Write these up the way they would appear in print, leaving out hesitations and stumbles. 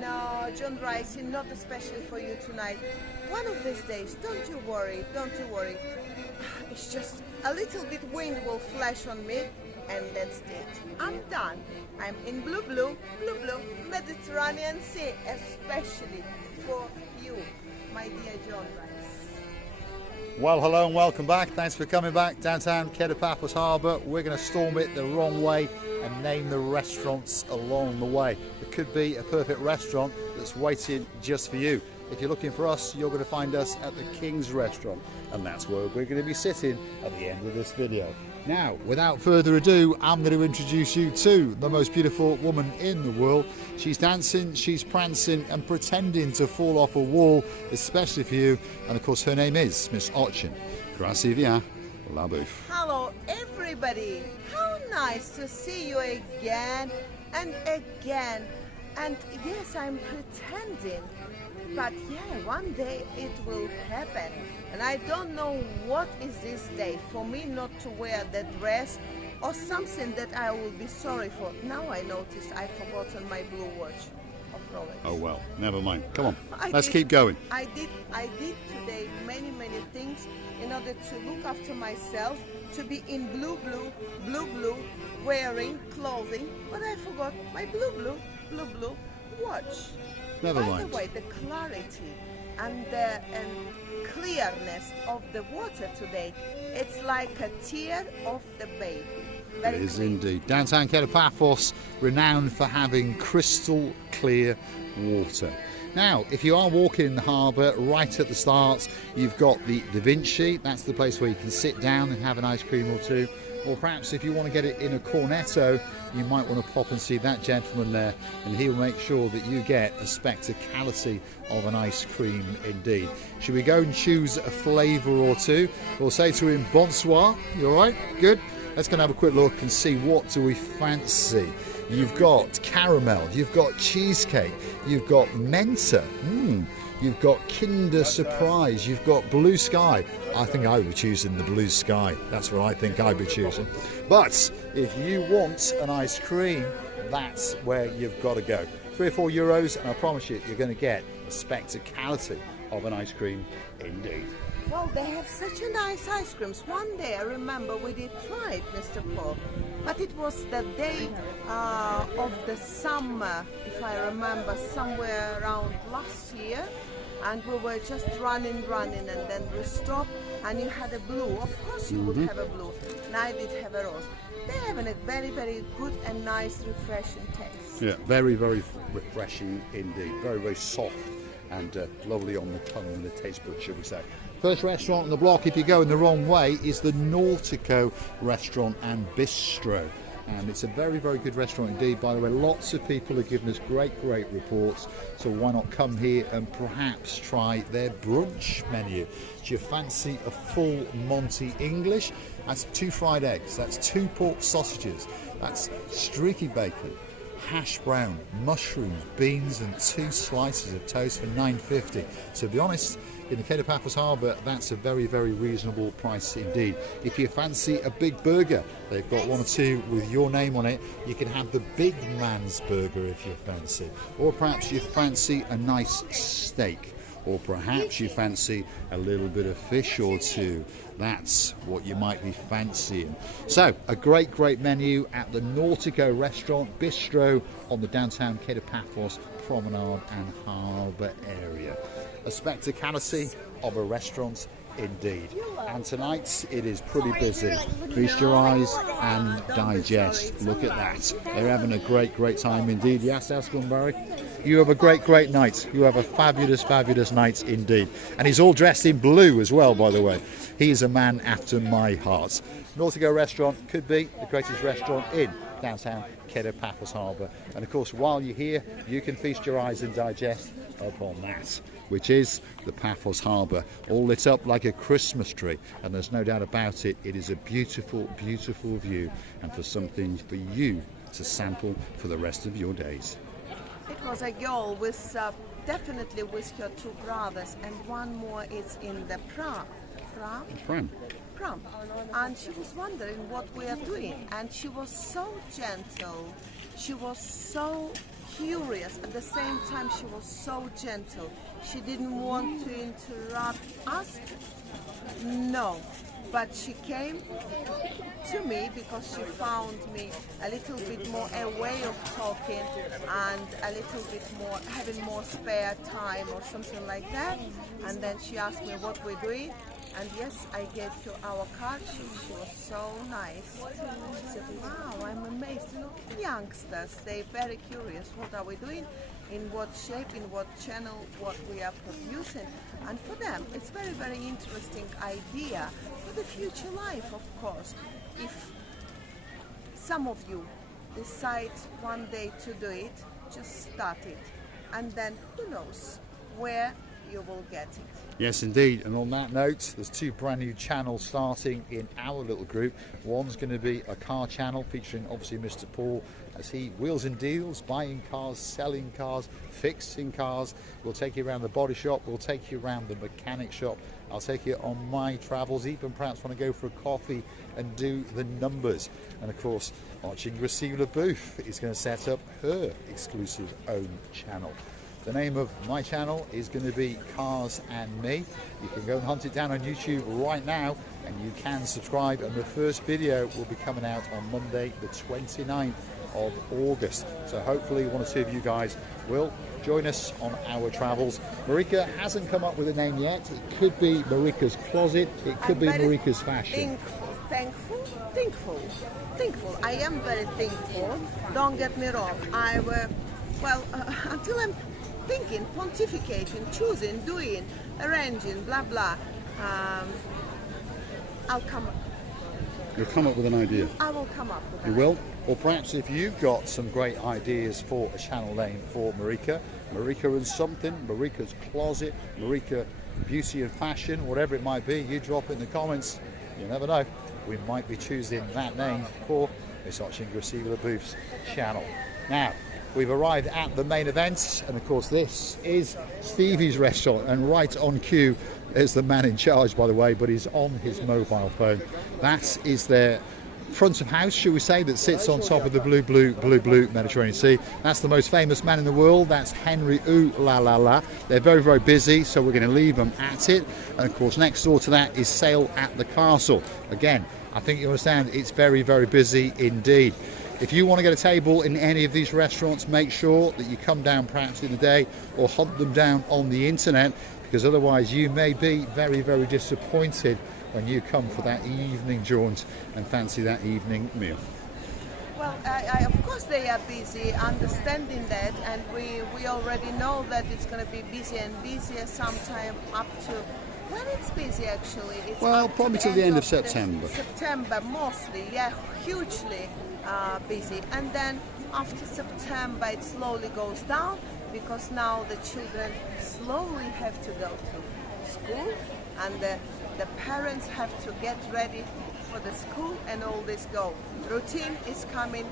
No, John Rice, not especially for you tonight. One of these days, don't you worry. It's just a little bit wind will flash on me, and that's it. I'm done. I'm in blue, Mediterranean Sea, especially for you, my dear John Rice. Well, hello and welcome back. Thanks for coming back. Downtown Paphos Harbour. We're going to storm it the wrong way and name the restaurants along the way. It could be a perfect restaurant that's waiting just for you. If you're looking for us, you're going to find us at the King's Restaurant, and that's where we're going to be sitting at the end of this video. Now, without further ado, I'm going to introduce you to the most beautiful woman in the world. She's dancing, she's prancing and pretending to fall off a wall, especially for you. And of course, her name is Miss Ochin. Krasivia Labuf. Hello, everybody. How nice to see you again and again. And yes, I'm pretending. But yeah, one day it will happen. And I don't know what is this day for me not to wear that dress or something that I will be sorry for. Now I noticed I've forgotten my blue watch of Rolex. Oh well, never mind. Come on, let's keep going. I did today many things in order to look after myself, to be in blue, wearing clothing, but I forgot my blue watch. Never mind. By the way, the clarity and the clearness of the water today, it's like a tear of the baby. Very It is clean. indeed. Downtown Paphos, renowned for having crystal clear water. Now, if you are walking in the harbour, right at the start, you've got the Da Vinci. That's the place where you can sit down and have an ice cream or two. Or perhaps if you want to get it in a cornetto, you might want to pop and see that gentleman there, and he'll make sure that you get a spectacality of an ice cream indeed. Should we go and choose a flavour or two? We'll say to him, bonsoir. You all right? Good. Let's go and have a quick look and see what do we fancy. You've got caramel, you've got cheesecake, you've got Mentos, you've got Kinder Surprise, you've got Blue Sky. I think I would be choosing the Blue Sky. That's what I think I'd be choosing. But if you want an ice cream, that's where you've got to go. €3 or €4, and I promise you, you're going to get a spectacality of an ice cream indeed. Well, they have such a nice ice creams. One day I remember we did try it, Mr. Paul, but it was the day of the summer, if I remember, somewhere around last year, and we were just running, and then we stopped, and you had a blue. Of course you would have a blue, and I did have a rose. They have a very good and nice, refreshing taste. Yeah, very refreshing indeed. Very soft and lovely on the tongue and the taste bud, should we say. First restaurant on the block, if you're going the wrong way, is the Nautico restaurant and Bistro. And it's a very good restaurant indeed. By the way, lots of people have given us great reports. So why not come here and perhaps try their brunch menu? Do you fancy a full Monty English? That's 2 fried eggs, that's 2 pork sausages, that's streaky bacon, hash brown, mushrooms, beans and 2 slices of toast for $9.50. To be honest, in the Paphos Harbour, that's a very reasonable price indeed. If you fancy a big burger, they've got 1 or 2 with your name on it. You can have the big man's burger if you fancy. Or perhaps you fancy a nice steak. Or perhaps you fancy a little bit of fish or 2. That's what you might be fancying. So, a great menu at the Nautico restaurant, Bistro on the downtown Paphos Promenade and Harbour area. A spectacality of a restaurant indeed. And tonight it is pretty busy. Feast your eyes and digest. Look at that. They're having a great time indeed. Yes, Barry. You have a great night. You have a fabulous night indeed. And he's all dressed in blue as well, by the way. He's a man after my heart. Nautico restaurant could be the greatest restaurant in downtown Paphos Harbour. And of course, while you're here, you can feast your eyes and digest upon that, which is the Paphos Harbour, all lit up like a Christmas tree. And there's no doubt about it, it is a beautiful view, and for something for you to sample for the rest of your days. It was a girl with definitely with her 2 brothers, and one more is in the pram. And she was wondering what we are doing, and she was so gentle, she was so curious. At the same time, she was so gentle. She didn't want to interrupt us. No. But she came to me because she found me a little bit more a way of talking and a little bit more having more spare time or something like that. And then she asked me what we're doing. And yes, I gave her our card. She was so nice. She said, wow, I'm amazed. You know, youngsters, they're very curious. What are we doing? In what shape, in what channel, what we are producing. And for them, it's very, very interesting idea for the future life, of course. If some of you decide one day to do it, just start it. And then who knows where you will get it. Yes, indeed. And on that note, there's two brand new channels starting in our little group. One's going to be a car channel featuring obviously Mr. Paul as he wheels and deals, buying cars, selling cars, fixing cars. We'll take you around the body shop. We'll take you around the mechanic shop. I'll take you on my travels, even perhaps want to go for a coffee and do the numbers. And of course, Arching Receiver Booth is going to set up her exclusive own channel. The name of my channel is going to be Cars and Me. You can go and hunt it down on YouTube right now, and you can subscribe, and the first video will be coming out on Monday the 29th of August. So hopefully one or two of you guys will join us on our travels. Marika hasn't come up with a name yet. It could be Marika's Closet, it could be Marika's Fashion. Thankful. I am very thankful. Don't get me wrong. Until I'm thinking, pontificating, choosing, doing, arranging, blah blah, I'll come up. You'll come up with an idea. I will come up with You will? Or perhaps if you've got some great ideas for a channel name for Marika, Marika and something, Marika's Closet, Marika Beauty and Fashion, whatever it might be, you drop it in the comments. You never know. We might be choosing that name for Miss Arching Receiver Booth's channel. Now, we've arrived at the main event, and of course this is Stevie's restaurant, and right on cue is the man in charge, by the way, but he's on his mobile phone. That is their front of house, shall we say, that sits on top of the blue Mediterranean Sea. That's the most famous man in the world. That's Henry Ooh La La La. They're very, very busy, so we're going to leave them at it. And of course, next door to that is Sail at the Castle. Again, I think you understand, it's very, very busy indeed. If you want to get a table in any of these restaurants, make sure that you come down perhaps in the day or hunt them down on the internet, because otherwise you may be very, very disappointed when you come for that evening jaunt and fancy that evening meal. Well, of course they are busy, understanding that, and we already know that it's going to be busier and busier sometime up to, when it's busy actually. It's probably till the end of September. September mostly, yeah, hugely busy. And then after September it slowly goes down, because now the children slowly have to go to school, and the parents have to get ready for the school, and all this go. Routine is coming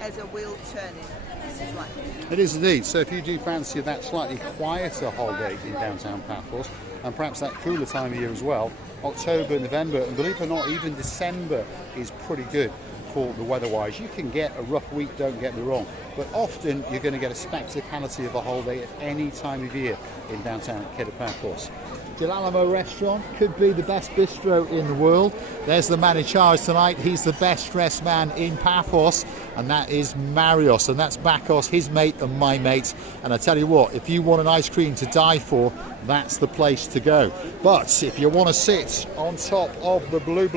as a wheel turning. This is life. It is indeed. So if you do fancy that slightly quieter holiday in downtown Paphos, and perhaps that cooler time of year as well, October, November, and believe it or not, even December is pretty good for the weather-wise. You can get a rough week, don't get me wrong, but often you're going to get a spectacality of a holiday at any time of year in downtown Paphos. Dilamo restaurant could be the best bistro in the world. There's the man in charge tonight. He's the best dressed man in Paphos, and that is Marios, and that's Bakos, his mate and my mate. And I tell you what, if you want an ice cream to die for, that's the place to go. But if you want to sit on top of the blue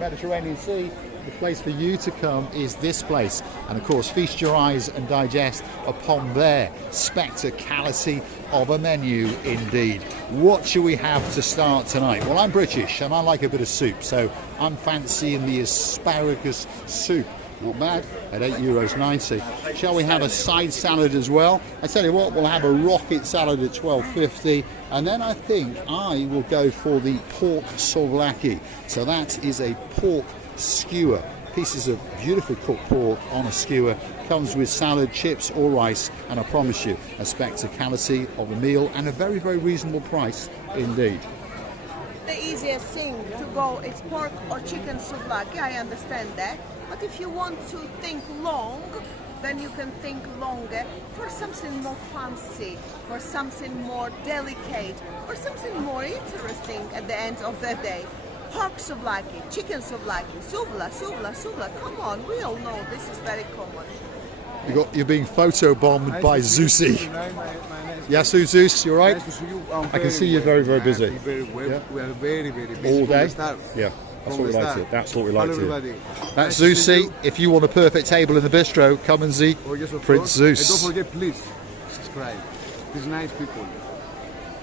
Mediterranean Sea, the place for you to come is this place. And of course, feast your eyes and digest upon their spectacality of a menu indeed. What shall we have to start tonight? Well, I'm British and I like a bit of soup, so I'm fancying the asparagus soup. Not bad, at €8.90. Shall we have a side salad as well? I tell you what, we'll have a rocket salad at $12.50, and then I think I will go for the pork souvlaki. So that is a pork skewer, pieces of beautiful cooked pork on a skewer, comes with salad, chips or rice, and I promise you a spectacality of a meal and a very, very reasonable price indeed. The easiest thing to go is pork or chicken souvlaki, I understand that, But if you want to think long, then you can think longer for something more fancy, for something more delicate, or something more interesting at the end of the day. Pork souvlaki, chicken souvlaki, souvla. Come on, we all know this is very common. You're being photobombed by Zusi. Yes, Zeus, you're right. Nice to see you. I can see you're very, very busy. Very well. Yeah. We are very busy. All day? From the start. Yeah, that's From what we the like start. to. That's what we like Hello, to. everybody. That's Nice to see Zusi. you. If you want a perfect table in the bistro, come and see Oh, yes, of Prince course. Zeus. And don't forget, please subscribe. These nice people.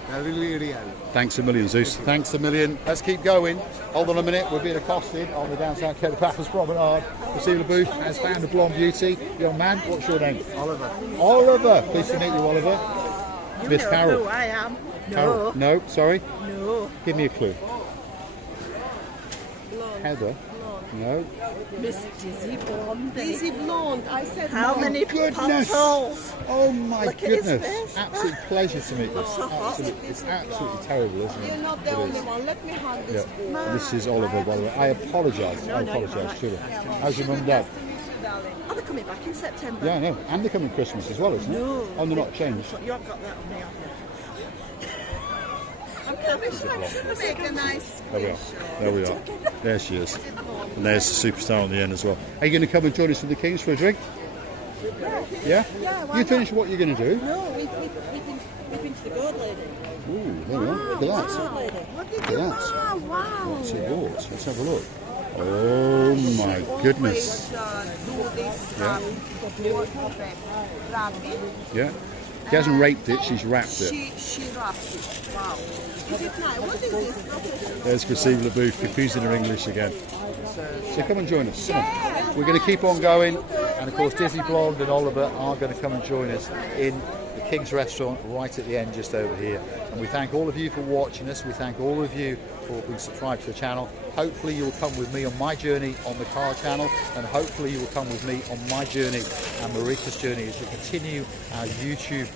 They are really real. Thanks a million, Zeus. Thanks a million. Let's keep going. Hold on a minute. We're being accosted on the downtown Cape Paphos Promenade. Cecilia Booth has found a blonde beauty. Young man, what's your name? Oliver. Oliver. Pleased to meet you, Oliver. You Miss know Carol. who I am. Carol. No, sorry. No. Give me a clue. Blonde. Heather. No. Miss Dizzy Blonde. Dizzy blonde. I said How no. many Goodness. puzzles? Oh my Look at his goodness. face. Absolute pleasure to meet you. so hot. It's absolutely terrible, isn't it? You're not the It only is. one. Let me hug this Yeah. boy. This is Oliver, by the way. I apologise. I apologise, truly. How's your mum and dad? Oh, they're coming back in September. Yeah, I know. And they're coming Christmas as well, isn't it? No. Oh, they're not changed. You haven't got that on me, have you? I wish I should make a nice There we are. screenshot. There we are. There she is. And there's the superstar on the end as well. Are you going to come and join us for the Kings for a drink? Yeah? You finish what you're going to do? No, we've been to the Gold Lady. Ooh, there we are. Look at that. Gold Lady. What did Look you at that. Wow. What's it bought? Let's have a look. Oh my goodness. Do this wrapping. Yeah. She hasn't raped it, she's wrapped it. She wrapped it. Wow. Is it nice? What is this? Professional? There's Cecilia Booth confusing her English again. So come and join us. Come on. We're going to keep on going. And of course, Dizzy Blonde and Oliver are going to come and join us in the King's Restaurant right at the end, just over here. And we thank all of you for watching us. We thank all of you for being subscribed to the channel. Hopefully you will come with me on my journey on the car channel, and hopefully you will come with me on my journey and Marika's journey as we continue our YouTube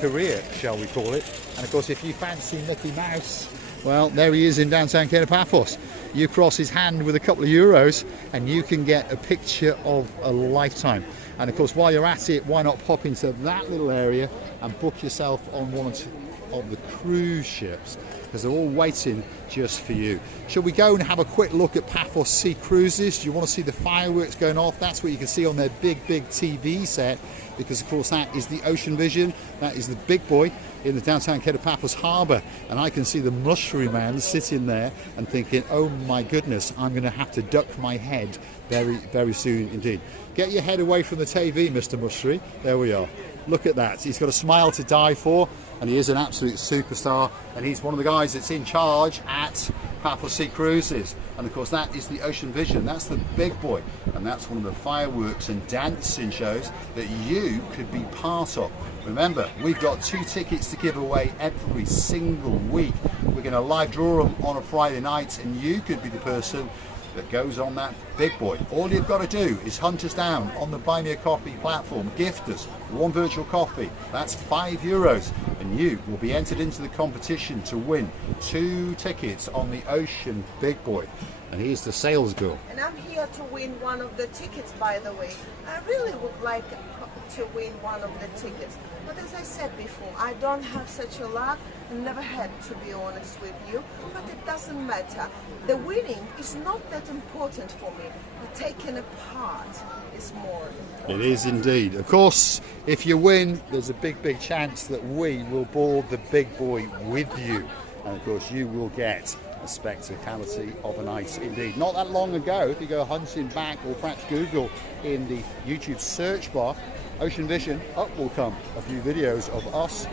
career, shall we call it. And of course, if you fancy Mickey Mouse, well, there he is in downtown Cape Paphos. You cross his hand with a couple of euros and you can get a picture of a lifetime. And of course, while you're at it, why not pop into that little area and book yourself on one or two of the cruise ships, because they're all waiting just for you. Shall we go and have a quick look at Paphos Sea Cruises? Do you want to see the fireworks going off? That's what you can see on their big TV set, because of course that is the Ocean Vision. That is the big boy in the downtown Cape Paphos Harbour, and I can see the mushroom man sitting there and thinking, oh my goodness, I'm going to have to duck my head very soon indeed. Get your head away from the TV, Mr. Mushroom. There we are. Look at that. He's got a smile to die for, and he is an absolute superstar, and he's one of the guys that's in charge at Paphos Sea Cruises. And of course that is the Ocean Vision. That's the big boy, and that's one of the fireworks and dancing shows that you could be part of. Remember, we've got 2 tickets to give away every single week. We're going to live draw them on a Friday night, and you could be the person that goes on that big boy. All you've got to do is hunt us down on the Buy Me a Coffee platform, gift us 1 virtual coffee, that's €5, and you will be entered into the competition to win 2 tickets on the Ocean Big Boy. And here's the sales girl. And I'm here to win one of the tickets, by the way. I really would like to win one of the tickets. But as I said before, I don't have such a luck, never had, to be honest with you. But it doesn't matter. The winning is not that important for me. But taking a part is more important. It is indeed. Of course, if you win, there's a big chance that we will board the big boy with you. And of course, you will get a spectacality of a night indeed. Not that long ago, if you go hunting back or perhaps Google in the YouTube search bar, Ocean Vision, up will come a few videos of us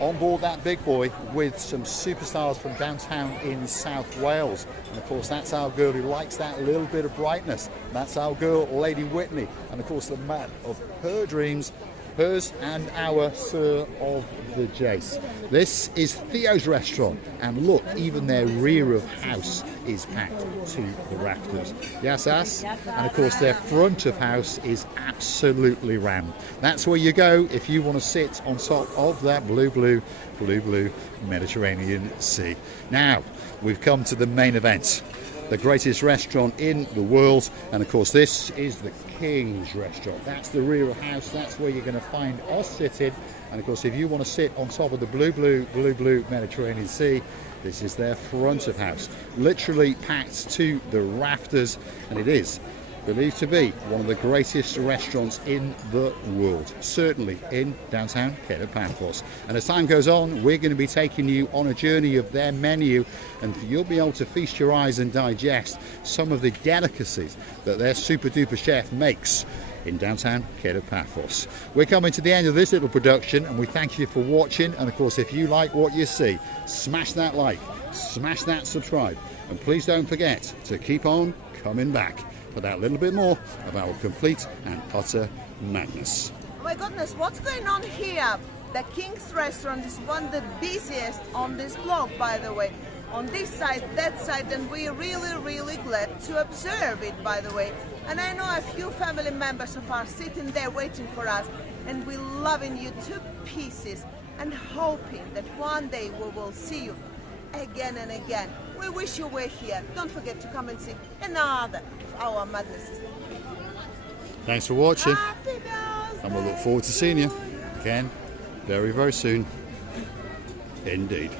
on board that big boy with some superstars from downtown in South Wales. And of course that's our girl who likes that little bit of brightness. That's our girl, Lady Whitney, and of course the man of her dreams, hers and our Sir of the Jace. This is Theo's restaurant, and look, even their rear of house is packed to the rafters. Yes, and of course their front of house is absolutely rammed. That's where you go if you want to sit on top of that blue Mediterranean Sea. Now we've come to the main event. the greatest restaurant in the world. And of course, this is the King's Restaurant. That's the rear of the house. That's where you're going to find us sitting. And of course, if you want to sit on top of the blue Mediterranean Sea, this is their front of house. Literally packed to the rafters, and it is believed to be one of the greatest restaurants in the world, certainly in downtown Paphos. And as time goes on, we're going to be taking you on a journey of their menu, and you'll be able to feast your eyes and digest some of the delicacies that their super duper chef makes in downtown Paphos. We're coming to the end of this little production, and we thank you for watching. And of course, if you like what you see, smash that like, smash that subscribe, and please don't forget to keep on coming back for that little bit more of our complete and utter madness. Oh my goodness, what's going on here? The King's Restaurant is one of the busiest on this block, by the way. On this side, that side, and we're really glad to observe it, by the way. And I know a few family members of ours sitting there waiting for us, and we're loving you to pieces and hoping that one day we will see you again and again. We wish you were here. Don't forget to come and see another of our madnesses. Thanks for watching, Happy birthday. and we'll look forward to seeing you again very soon indeed.